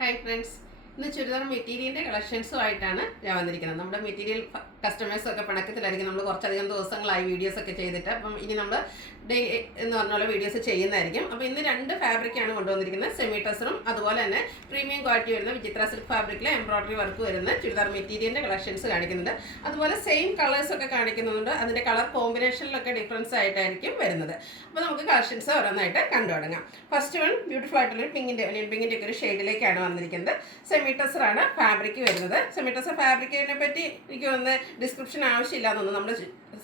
Hi friends, ഇന്ന് ചുരിദാർ മെറ്റീരിയലിൻ്റെ കളക്ഷൻസുമായിട്ടാണ് ഞാൻ വന്നിരിക്കുന്നത്. നമ്മുടെ മെറ്റീരിയൽ കസ്റ്റമേഴ്സൊക്കെ പിണക്കത്തിലായിരിക്കും. നമ്മൾ കുറച്ചധികം ദിവസങ്ങളായി വീഡിയോസൊക്കെ ചെയ്തിട്ട്. അപ്പം ഇനി നമ്മൾ ഡെയിലി എന്ന് പറഞ്ഞുള്ള വീഡിയോസ് ചെയ്യുന്നതായിരിക്കും. അപ്പോൾ ഇന്ന് രണ്ട് ഫാബ്രിക്കാണ് കൊണ്ടുവന്നിരിക്കുന്നത്. സെമി ടസറും അതുപോലെ തന്നെ പ്രീമിയം ക്വാളിറ്റി വരുന്ന വിചിത്ര സിൽക്ക് ഫാബ്രിക്കിലെ എംബ്രോയ്ഡറി വർക്ക് വരുന്ന ചുരിദാർ മെറ്റീരിയലിൻ്റെ കളക്ഷൻസ് കാണിക്കുന്നുണ്ട്. അതുപോലെ സെയിം കളേഴ്സൊക്കെ കാണിക്കുന്നുണ്ട്. അതിൻ്റെ കളർ കോമ്പിനേഷനിലൊക്കെ ഡിഫറൻസ് ആയിട്ടായിരിക്കും വരുന്നത്. അപ്പോൾ നമുക്ക് കളക്ഷൻസ് ഓരോന്നായിട്ട് കണ്ടു തുടങ്ങാം. ഫസ്റ്റ് വൺ ബ്യൂട്ടിഫുൾ ആയിട്ടുള്ളൊരു ഒനിയൻ പിങ്കിൻ്റെ ഒക്കെ ഒരു ഷെയ്ഡിലേക്കാണ് വന്നിരിക്കുന്നത്. സെമി ടസറാണ് ഫാബ്രിക് വരുന്നത്. സെമി ടസർ ഫാബ്രിക്കിനെ പറ്റി എനിക്ക് തോന്നുന്നത് ഡിസ്ക്രിപ്ഷൻ ആവശ്യമില്ല എന്നൊന്നും നമ്മൾ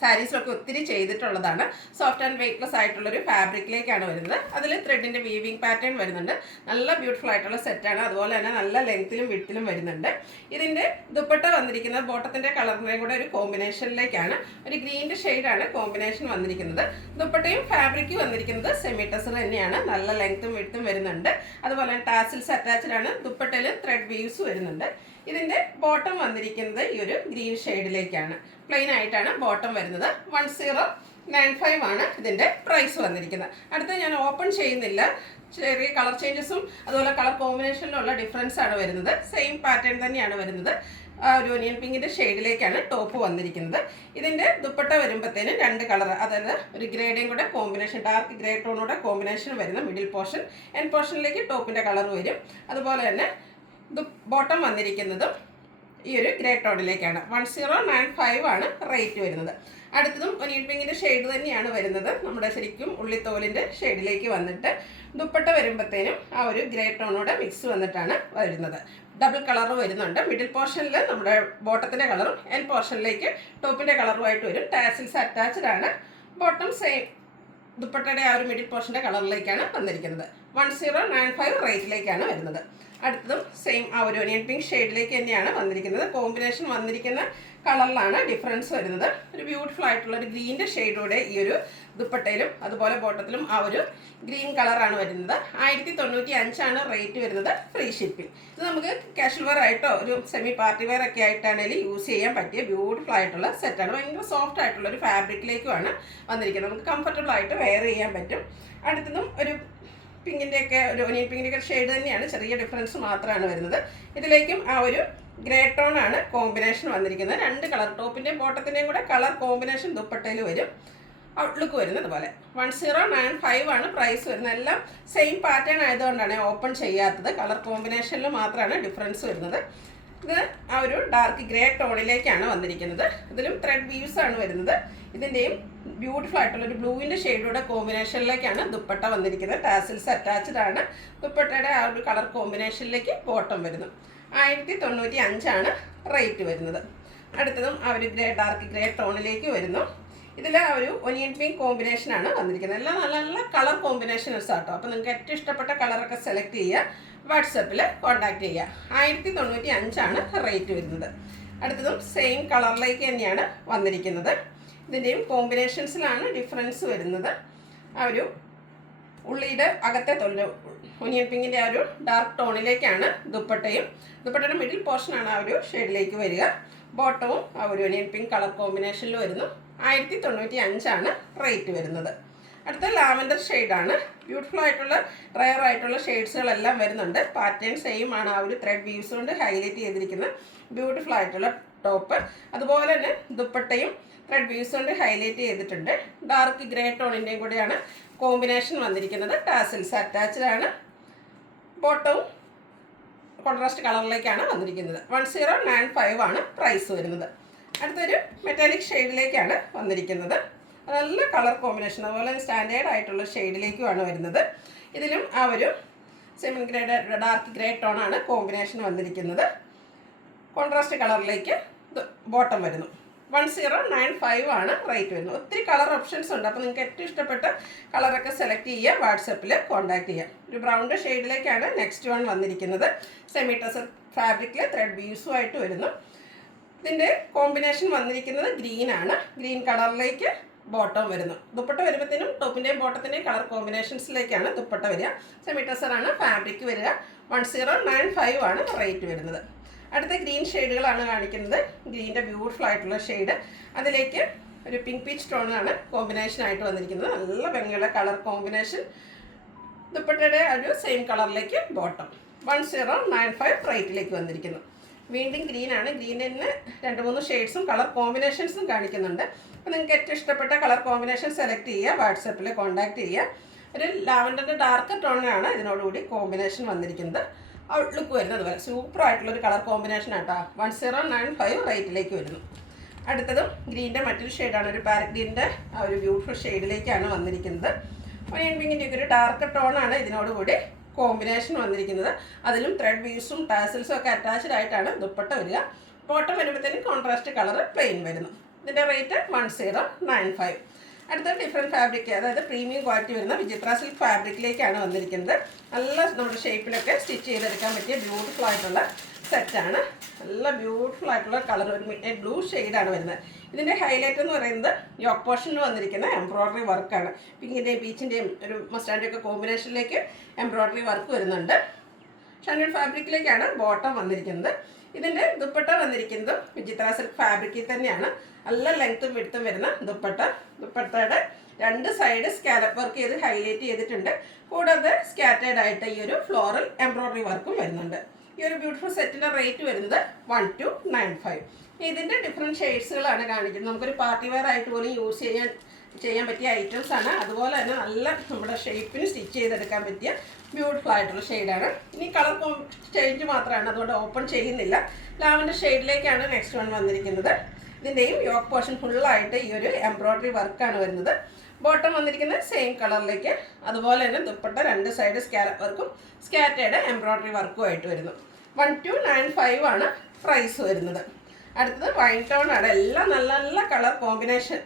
സാരീസിലൊക്കെ ഒത്തിരി ചെയ്തിട്ടുള്ളതാണ്. സോഫ്റ്റ് ആൻഡ് വെയ്റ്റ്ലെസ് ആയിട്ടുള്ളൊരു ഫാബ്രിക്കിലേക്കാണ് വരുന്നത്. അതിൽ ത്രെഡിൻ്റെ വീവിങ് പാറ്റേൺ വരുന്നുണ്ട്. നല്ല ബ്യൂട്ടിഫുൾ ആയിട്ടുള്ള സെറ്റാണ്. അതുപോലെ തന്നെ നല്ല ലെങ്ത്തിലും വിഡ്ത്തിലും വരുന്നുണ്ട്. ഇതിൻ്റെ ദുപ്പട്ട വന്നിരിക്കുന്നത് ബോട്ടത്തിൻ്റെ കളറിൻ്റെയും കൂടെ ഒരു കോമ്പിനേഷനിലേക്കാണ്. ഒരു ഗ്രീൻ്റെ ഷെയ്ഡാണ് കോമ്പിനേഷൻ വന്നിരിക്കുന്നത്. ദുപ്പട്ടയും ഫാബ്രിക്കും വന്നിരിക്കുന്നത് സെമി ടസർ തന്നെയാണ്. നല്ല ലെങ്ത്തും വിഡ്ത്തും വരുന്നുണ്ട്. അതുപോലെ തന്നെ ടാസിൽസ് അറ്റാച്ച്ഡ് ആണ്. ദുപ്പട്ടയിൽ ത്രെഡ് വീവ്സ് വരുന്നുണ്ട്. ഇതിൻ്റെ ബോട്ടം വന്നിരിക്കുന്നത് ഈ ഒരു ഗ്രീൻ ഷെയ്ഡിലേക്കാണ്. പ്ലെയിൻ ആയിട്ടാണ് ബോട്ടം വരുന്നത്. 1095 ആണ് ഇതിൻ്റെ പ്രൈസ് വന്നിരിക്കുന്നത്. അടുത്ത ഞാൻ ഓപ്പൺ ചെയ്യുന്നില്ല. ചെറിയ കളർ ചേഞ്ചസും അതുപോലെ കളർ കോമ്പിനേഷനിലുള്ള ഡിഫറൻസ് ആണ് വരുന്നത്. സെയിം പാറ്റേൺ തന്നെയാണ് വരുന്നത്. ഒരു ഒനിയൻ പിങ്കിൻ്റെ ഷെയ്ഡിലേക്കാണ് ടോപ്പ് വന്നിരിക്കുന്നത്. ഇതിൻ്റെ ദുപ്പട്ട വരുമ്പോഴത്തേനും രണ്ട് കളർ, അതായത് ഒരു ഗ്രേഡേയും കൂടെ കോമ്പിനേഷൻ, ഡാർക്ക് ഗ്രേ ടോണൂടെ കോമ്പിനേഷൻ വരുന്ന മിഡിൽ പോർഷൻ, എൻ പോർഷനിലേക്ക് ടോപ്പിൻ്റെ കളർ വരും. അതുപോലെ തന്നെ ബോട്ടം വന്നിരിക്കുന്നതും ഈ ഒരു ഗ്രേ ടോണിലേക്കാണ്. 1095 ആണ് റേറ്റ് വരുന്നത്. അടുത്തതും ഒനിയൻ പിങ്കിൻ്റെ ഷെയ്ഡ് തന്നെയാണ് വരുന്നത്. നമ്മുടെ ശരിക്കും ഉള്ളിത്തോലിൻ്റെ ഷെയ്ഡിലേക്ക് വന്നിട്ട് ദുപ്പട്ട വരുമ്പോഴത്തേനും ആ ഒരു ഗ്രേ ടോണോടെ മിക്സ് വന്നിട്ടാണ് വരുന്നത്. ഡബിൾ കളർ വരുന്നുണ്ട്. മിഡിൽ പോർഷനിൽ നമ്മുടെ ബോട്ടത്തിൻ്റെ കളറും എൻ പോർഷനിലേക്ക് ടോപ്പിൻ്റെ കളറുമായിട്ട് വരും. ടാസിൽസ് അറ്റാച്ച്ഡ് ആണ്. ബോട്ടം സെയിം ദുപ്പട്ടയുടെ ആ ഒരു മിഡിൽ പോർഷൻ്റെ കളറിലേക്കാണ് വന്നിരിക്കുന്നത്. 1095 റേറ്റിലേക്കാണ് വരുന്നത്. അടുത്തതും സെയിം ആ ഒരു ഒനിയൻ പിങ്ക് ഷെയ്ഡിലേക്ക് തന്നെയാണ് വന്നിരിക്കുന്നത്. കോമ്പിനേഷൻ വന്നിരിക്കുന്ന കളറിലാണ് ഡിഫറൻസ് വരുന്നത്. ഒരു ബ്യൂട്ടിഫുൾ ആയിട്ടുള്ള ഒരു ഗ്രീൻ്റെ ഷെയ്ഡോടെ ഈ ഒരു ദുപ്പട്ടയിലും അതുപോലെ ബോട്ടത്തിലും ആ ഒരു ഗ്രീൻ കളറാണ് വരുന്നത്. 1095 ആണ് റേറ്റ് വരുന്നത്. Free shipping. ഇത് നമുക്ക് കാഷ്വൽ വെയർ ആയിട്ടോ ഒരു സെമി പാർട്ടി വെയർ ഒക്കെ ആയിട്ടാണെങ്കിൽ യൂസ് ചെയ്യാൻ പറ്റിയ ബ്യൂട്ടിഫുൾ ആയിട്ടുള്ള സെറ്റാണ്. ഭയങ്കര സോഫ്റ്റ് ആയിട്ടുള്ള ഒരു ഫാബ്രിക്കിലേക്കുമാണ് വന്നിരിക്കുന്നത്. നമുക്ക് കംഫർട്ടബിൾ ആയിട്ട് വെയർ ചെയ്യാൻ പറ്റും. അടുത്തതും ഒരു പിങ്കിൻ്റെയൊക്കെ ഒരു ഒനിയൻ പിങ്കിൻ്റെയൊക്കെ ഷെയ്ഡ് തന്നെയാണ്. ചെറിയ ഡിഫറൻസ് മാത്രമാണ് വരുന്നത്. ഇതിലേക്കും ആ ഒരു ഗ്രേ ടോൺ ആണ് കോമ്പിനേഷൻ വന്നിരിക്കുന്നത്. രണ്ട് കളർ, ടോപ്പിൻ്റെയും ബോട്ടത്തിൻ്റെയും കൂടെ കളർ കോമ്പിനേഷൻ ദുപ്പട്ടയിൽ വരും. ഔട്ട്ലുക്ക് വരുന്നത് പോലെ. 1095 ആണ് പ്രൈസ് വരുന്നത്. എല്ലാം സെയിം പാറ്റേൺ ആയതുകൊണ്ടാണ് ഓപ്പൺ ചെയ്യാത്തത്. കളർ കോമ്പിനേഷനിൽ മാത്രമാണ് ഡിഫറൻസ് വരുന്നത്. ഇത് ആ ഒരു ഡാർക്ക് ഗ്രേ ടോണിലേക്കാണ് വന്നിരിക്കുന്നത്. ഇതിലും ത്രെഡ് വീവ്സ് ആണ് വരുന്നത്. ഇതിൻ്റെയും ബ്യൂട്ടിഫുൾ ആയിട്ടുള്ള ഒരു ബ്ലൂവിൻ്റെ ഷെയ്ഡോടെ കോമ്പിനേഷനിലേക്കാണ് ദുപ്പട്ട വന്നിരിക്കുന്നത്. ടാസിൽസ് അറ്റാച്ച്ഡ് ആണ്. ദുപ്പട്ടയുടെ ആ ഒരു കളർ കോമ്പിനേഷനിലേക്ക് ബോട്ടം വരുന്നു. 1095 ആണ് റേറ്റ് വരുന്നത്. അടുത്തതും ആ ഒരു ഡാർക്ക് ഗ്രേ ടോണിലേക്ക് വരുന്നു. ഇതിൽ ആ ഒരു ഒനിയൻ പിങ്ക് കോമ്പിനേഷനാണ് വന്നിരിക്കുന്നത്. എല്ലാം നല്ല നല്ല കളർ കോമ്പിനേഷൻസ് ആട്ടോ. അപ്പോൾ നിങ്ങൾക്ക് ഏറ്റവും ഇഷ്ടപ്പെട്ട കളറൊക്കെ സെലക്ട് ചെയ്യുക. വാട്സപ്പിൽ കോൺടാക്റ്റ് ചെയ്യുക. 1095 ആണ് റേറ്റ് വരുന്നത്. അടുത്തതും സെയിം കളറിലേക്ക് തന്നെയാണ് വന്നിരിക്കുന്നത്. ഇതിൻ്റെയും കോമ്പിനേഷൻസിലാണ് ഡിഫറൻസ് വരുന്നത്. ആ ഒരു ഉള്ളിയുടെ അകത്തെ തൊല്ല ഒനിയൻ പിങ്കിൻ്റെ ആ ഒരു ഡാർക്ക് ടോണിലേക്കാണ് ദുപ്പട്ടയുടെ മിഡിൽ പോർഷനാണ് ആ ഒരു ഷെയ്ഡിലേക്ക് വരിക. ബോട്ടവും ആ ഒരു ഒനിയൻ പിങ്ക് കളർ കോമ്പിനേഷനിൽ വരുന്നു. 1095 ആണ് റേറ്റ് വരുന്നത്. അടുത്ത ലാവൻഡർ ഷെയ്ഡാണ്. ബ്യൂട്ടിഫുൾ ആയിട്ടുള്ള റയർ ആയിട്ടുള്ള ഷെയ്ഡ്സുകളെല്ലാം വരുന്നുണ്ട്. പാറ്റേൺ സെയിം ആണ്. ആ ഒരു ത്രെഡ് വീവ്സ് കൊണ്ട് ഹൈലൈറ്റ് ചെയ്തിരിക്കുന്ന ബ്യൂട്ടിഫുൾ ആയിട്ടുള്ള ടോപ്പ്. അതുപോലെ തന്നെ ദുപ്പട്ടയും ത്രെഡ് വീവ്സ് കൊണ്ട് ഹൈലൈറ്റ് ചെയ്തിട്ടുണ്ട്. ഡാർക്ക് ഗ്രേ ടോണിൻ്റെയും കൂടെയാണ് കോമ്പിനേഷൻ വന്നിരിക്കുന്നത്. ടാസിൽസ് അറ്റാച്ച്ഡ് ആണ്. ബോട്ടവും കോൺട്രാസ്റ്റ് കളറിലേക്കാണ് വന്നിരിക്കുന്നത്. 1095 ആണ് പ്രൈസ് വരുന്നത്. അടുത്തൊരു മെറ്റാലിക് ഷെയ്ഡിലേക്കാണ് വന്നിരിക്കുന്നത്. നല്ല കളർ കോമ്പിനേഷൻ, അതുപോലെ സ്റ്റാൻഡേർഡ് ആയിട്ടുള്ള ഷെയ്ഡിലേക്കുമാണ് വരുന്നത്. ഇതിലും ആ ഒരു സെമി ഗ്രേ ഡാർക്ക് ഗ്രേ ടോണാണ് കോമ്പിനേഷൻ വന്നിരിക്കുന്നത്. കോൺട്രാസ്റ്റ് കളറിലേക്ക് ബോട്ടം വരുന്നു. 1095 ആണ് റേറ്റ് വരുന്നത്. ഒത്തിരി കളർ ഓപ്ഷൻസ് ഉണ്ട്. അപ്പോൾ നിങ്ങൾക്ക് ഏറ്റവും ഇഷ്ടപ്പെട്ട കളറൊക്കെ സെലക്ട് ചെയ്യുക. വാട്സപ്പിൽ കോൺടാക്ട് ചെയ്യുക. ഒരു ബ്രൗണിൻ്റെ ഷെയ്ഡിലേക്കാണ് നെക്സ്റ്റ് വൺ വന്നിരിക്കുന്നത്. സെമി ടസർ ഫാബ്രിക്കിൽ ത്രെഡ് വീവ്സുമായിട്ട് വരുന്നു. ഇതിൻ്റെ കോമ്പിനേഷൻ വന്നിരിക്കുന്നത് ഗ്രീനാണ്. ഗ്രീൻ കളറിലേക്ക് ബോട്ടം വരുന്നു. ദുപ്പട്ട വരുമ്പോഴത്തേനും ടോപ്പിൻ്റെയും ബോട്ടത്തിൻ്റെയും കളർ കോമ്പിനേഷൻസിലേക്കാണ് ദുപ്പട്ട വരിക. സെമി ടസറാണ് ഫാബ്രിക് വരിക. 1095 ആണ് റേറ്റ് വരുന്നത്. അടുത്ത ഗ്രീൻ ഷെയ്ഡുകളാണ് കാണിക്കുന്നത്. ഗ്രീൻ്റെ ബ്യൂട്ടിഫുൾ ആയിട്ടുള്ള ഷെയ്ഡ്, അതിലേക്ക് ഒരു പിങ്ക് പീച്ച് ടോണാണ് കോമ്പിനേഷനായിട്ട് വന്നിരിക്കുന്നത്. നല്ല ഭംഗിയുള്ള കളർ കോമ്പിനേഷൻ. ദുപ്പട്ടയുടെ ഒരു സെയിം കളറിലേക്ക് ബോട്ടം. 1095 റേറ്റിലേക്ക് വന്നിരിക്കുന്നു. വീണ്ടും ഗ്രീനാണ്. ഗ്രീനിന് 2-3 ഷെയ്ഡ്സും കളർ കോമ്പിനേഷൻസും കാണിക്കുന്നുണ്ട്. അപ്പോൾ നിങ്ങൾക്ക് ഏറ്റവും ഇഷ്ടപ്പെട്ട കളർ കോമ്പിനേഷൻ സെലക്ട് ചെയ്യുക, വാട്സപ്പിൽ കോൺടാക്ട് ചെയ്യുക. ഒരു ലാവൻഡറിൻ്റെ ഡാർക്ക് ടോണിനാണ് ഇതിനോടുകൂടി കോമ്പിനേഷൻ വന്നിരിക്കുന്നത്. ഔട്ട്ലുക്ക് വരുന്നത് അതുപോലെ സൂപ്പറായിട്ടുള്ളൊരു കളർ കോമ്പിനേഷൻ ആട്ടോ. 1095 റേറ്റിലേക്ക് വരുന്നു. അടുത്തതും ഗ്രീൻ്റെ മറ്റൊരു ഷെയ്ഡാണ്. ഒരു പാരറ്റ് ഗ്രീൻ്റെ ആ ഒരു ബ്യൂട്ടിഫുൾ ഷെയ്ഡിലേക്കാണ് വന്നിരിക്കുന്നത്. ഒനിയൻ പിങ്കിൻ്റെ ഒക്കെ ഒരു ഡാർക്ക് ടോണാണ് ഇതിനോടുകൂടി കോമ്പിനേഷൻ വന്നിരിക്കുന്നത്. അതിലും ത്രെഡ് വീവ്സും ടാസിൽസും ഒക്കെ അറ്റാച്ച്ഡ് ആയിട്ടാണ് ദുപ്പട്ട വരിക. ബോട്ടം വരുമ്പോഴത്തേനും കോൺട്രാസ്റ്റ് കളർ പ്ലെയിൻ വരുന്നു. ഇതിൻ്റെ റേറ്റ് 1095. അടുത്ത ഡിഫറെൻറ്റ് ഫാബ്രിക്, അതായത് പ്രീമിയം ക്വാളിറ്റി വരുന്ന വിചിത്ര സിൽക്ക് ഫാബ്രിക്കിലേക്കാണ് വന്നിരിക്കുന്നത്. നല്ല നമ്മുടെ ഷേപ്പിലൊക്കെ സ്റ്റിച്ച് ചെയ്തെടുക്കാൻ പറ്റിയ ബ്യൂട്ടിഫുൾ ആയിട്ടുള്ള സെറ്റാണ്. നല്ല ബ്യൂട്ടിഫുൾ ആയിട്ടുള്ള കളർ, ഒരു മിഡ് ബ്ലൂ ഷെയ്ഡാണ് വരുന്നത്. ഇതിൻ്റെ ഹൈലൈറ്റ് എന്ന് പറയുന്നത് യോക്ക് പോർഷനിൽ വന്നിരിക്കുന്ന എംബ്രോയ്ഡറി വർക്കാണ്. പിങ്കിൻ്റെയും പീച്ചിൻ്റെയും ഒരു മസ്റ്റാൻഡിൻ്റെ ഒക്കെ കോമ്പിനേഷനിലേക്ക് എംബ്രോയ്ഡറി വർക്ക് വരുന്നുണ്ട്. ഷാൻഡൺ ഫാബ്രിക്കിലേക്കാണ് ബോട്ടം വന്നിരിക്കുന്നത്. ഇതിൻ്റെ ദുപ്പട്ട വന്നിരിക്കുന്നതും വിചിത്ര സിൽക്ക് ഫാബ്രിക്കിൽ തന്നെയാണ്. നല്ല ലെങ്ത്തും വിഡ്ത്തും വരുന്ന ദുപ്പട്ട. ദുപ്പട്ടയുടെ 2 സൈഡ് സ്കാലപ്പ് വർക്ക് ചെയ്ത് ഹൈലൈറ്റ് ചെയ്തിട്ടുണ്ട്. കൂടാതെ സ്കാറ്റേഡ് ആയിട്ട് ഈ ഒരു ഫ്ലോറൽ എംബ്രോയ്ഡറി വർക്കും വരുന്നുണ്ട്. ഈ ഒരു ബ്യൂട്ടിഫുൾ സെറ്റിൻ്റെ റേറ്റ് വരുന്നത് 1295. ഇതിൻ്റെ ഡിഫറെൻറ്റ് ഷെയ്ഡ്സുകളാണ് കാണിക്കുന്നത്. നമുക്കൊരു പാർട്ടി വെയർ ആയിട്ട് പോലും യൂസ് ചെയ്യാൻ പറ്റിയ ഐറ്റംസ് ആണ്. അതുപോലെ തന്നെ നല്ല നമ്മുടെ ഷേപ്പിന് സ്റ്റിച്ച് ചെയ്തെടുക്കാൻ പറ്റിയ ബ്യൂട്ടിഫുൾ ആയിട്ടുള്ള ഷെയ്ഡാണ്. ഇനി കളർ ചേഞ്ച് മാത്രമാണ്, അതുകൊണ്ട് ഓപ്പൺ ചെയ്യുന്നില്ല. ലാവൻഡർ ഷെയ്ഡിലേക്കാണ് നെക്സ്റ്റ് വൺ വന്നിരിക്കുന്നത്. ഇതിൻ്റെയും യോക്ക് പോർഷൻ ഫുള്ളായിട്ട് ഈ ഒരു എംബ്രോയ്ഡറി വർക്കാണ് വരുന്നത്. ബോട്ടം വന്നിരിക്കുന്നത് സെയിം കളറിലേക്ക്. അതുപോലെ തന്നെ ദുപ്പട്ട 2 സൈഡ് സ്കാലപ്പ് വർക്കും സ്കാറ്റേഡ് എംബ്രോയ്ഡറി വർക്കും ആയിട്ട് വരുന്നു. 1295 ആണ് പ്രൈസ് വരുന്നത്. അടുത്തത് വൈൻ ടോൺ ആണ്. എല്ലാം നല്ല നല്ല കളർ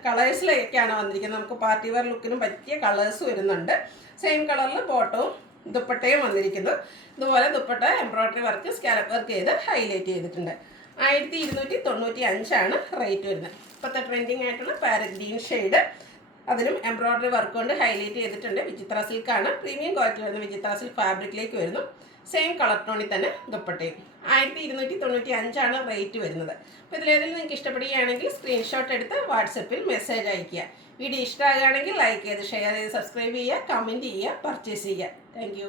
കളേഴ്സിലേക്കാണ് വന്നിരിക്കുന്നത്. നമുക്ക് പാർട്ടി വെയർ ലുക്കിനും പറ്റിയ കളേഴ്സ് വരുന്നുണ്ട്. സെയിം കളറിൽ ബോട്ടവും ദുപ്പട്ടയും വന്നിരിക്കുന്നു. ഇതുപോലെ dupatta embroidery work scallop work ചെയ്ത് ഹൈലൈറ്റ് ചെയ്തിട്ടുണ്ട്. 1295 ആണ് റേറ്റ് വരുന്നത്. ഇപ്പോഴത്തെ ട്രെൻഡിങ് ആയിട്ടുള്ള പാരറ്റ് ഗ്രീൻ ഷെയ്ഡ്, അതിലും എംബ്രോയ്ഡറി വർക്ക് കൊണ്ട് ഹൈലൈറ്റ് ചെയ്തിട്ടുണ്ട്. വിചിത്ര സിൽക്കാണ്. പ്രീമിയം ക്വാളിറ്റി വരുന്ന വിചിത്ര സിൽക്ക് ഫാബ്രിക്കിലേക്ക് വരുന്നു. സെയിം കളർ ടോണിൽ തന്നെ ദുപ്പട്ടയും. 1295 ആണ് റേറ്റ് വരുന്നത്. അപ്പോൾ ഇതിലേതെങ്കിലും നിങ്ങൾക്ക് ഇഷ്ടപ്പെടുകയാണെങ്കിൽ സ്ക്രീൻഷോട്ട് എടുത്ത് വാട്സപ്പിൽ മെസ്സേജ് അയയ്ക്കുക. വീഡിയോ ഇഷ്ടമാകുകയാണെങ്കിൽ ലൈക്ക് ചെയ്ത് ഷെയർ ചെയ്ത് സബ്സ്ക്രൈബ് ചെയ്യുക, കമൻറ്റ് ചെയ്യുക, പർച്ചേസ് ചെയ്യുക. താങ്ക്